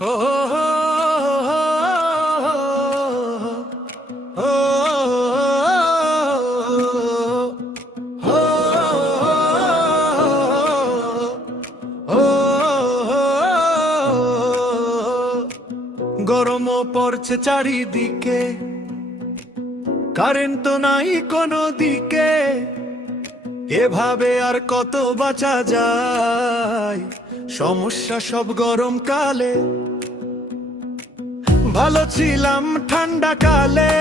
ও গরম পড়ছে চারিদিকে, কারেন্ট তো নাই কোনো দিকে। এভাবে আর কত বাঁচা যায়, সমস্যা সব গরমকালে। ভালো ছিলাম ঠান্ডা কালে,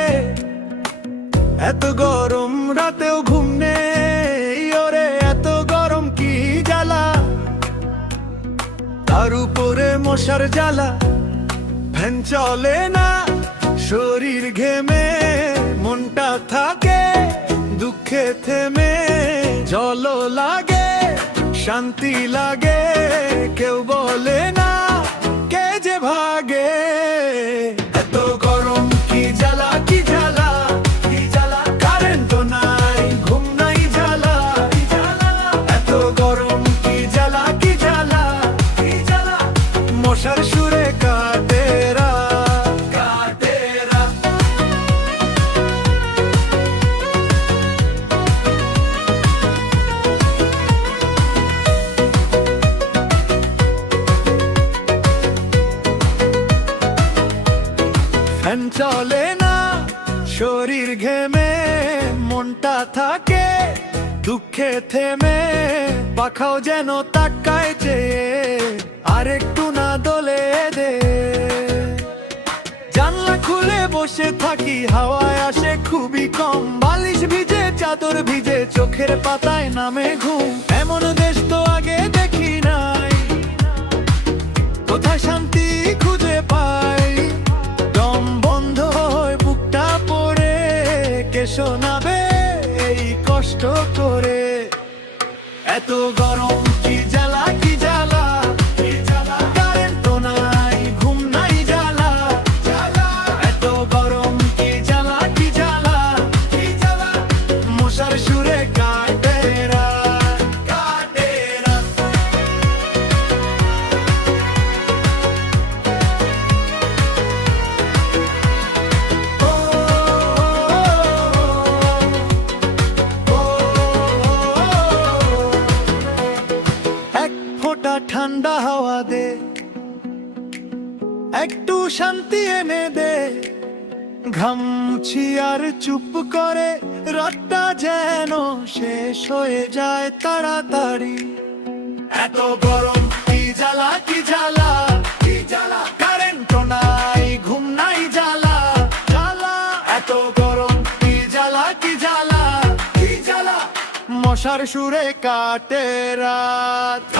এত গরম রাতেও ঘুম নেই। ওরে এত গরম কি জ্বালা, তার উপরে মশার জ্বালা। ফ্যান চলে না, শরীর ঘেমে, মনটা থাকে দুঃখে থেমে। জলো লাগে, শান্তি লাগে, কেউ বলে না কে যে ভাগে। এত গরম কি জ্বালা, কি জ্বালা, কি জ্বালা। কারেন্ট তো নাই, ঘুম নাই, জ্বালা, কি জ্বালা। এত গরম কি জ্বালা, কি জ্বালা, কি জ্বালা। মশার সুরে কাটে রাত, কাটে রাত। ফ্যান চলে না, শরীর ঘেমে, মনটা থাকে দুঃখে থেমে। পাখাও যেন তাকায় চেয়ে, আর একটু না দোলে দে। জানলা খুলে বসে থাকি, হাওয়ায় আসে খুবই কম। বালিশ ভিজে, চাদর ভিজে, চোখের পাতায় নামে ঘুম। এমন দেশ তো আগে দেখি নাই, কোথায় শান্তি খুঁজে পাই। দম বন্ধ হয়, বুকটা পড়ে, কে শোনাবে এই কষ্ট করে। এত গরম কি জ্বালা, কি জ্বালা, কি জ্বালা। কারেন্ট তো নাই, ঘুম নাই, জ্বালা, জ্বালা। এত গরম কি জ্বালা, কি জ্বালা, কি জ্বালা। মশার সুরে কাটে রাত, কাটে রাত। এক ফোঁটা ঠান্ডা হাওয়া দে, একটু শান্তি এনে দে। ঘামছি আর চুপ করে, রাতটা যেন শেষ হয়ে যায় তাড়াতাড়ি। এত গরম কি জ্বালা, কি জ্বালা, কি জ্বালা। কারেন্ট তো নাই, ঘুম নাই, জ্বালা, জ্বালা। এত গরম কি জ্বালা, কি জ্বালা, কি জ্বালা। মশার সুরে কাটে রাত।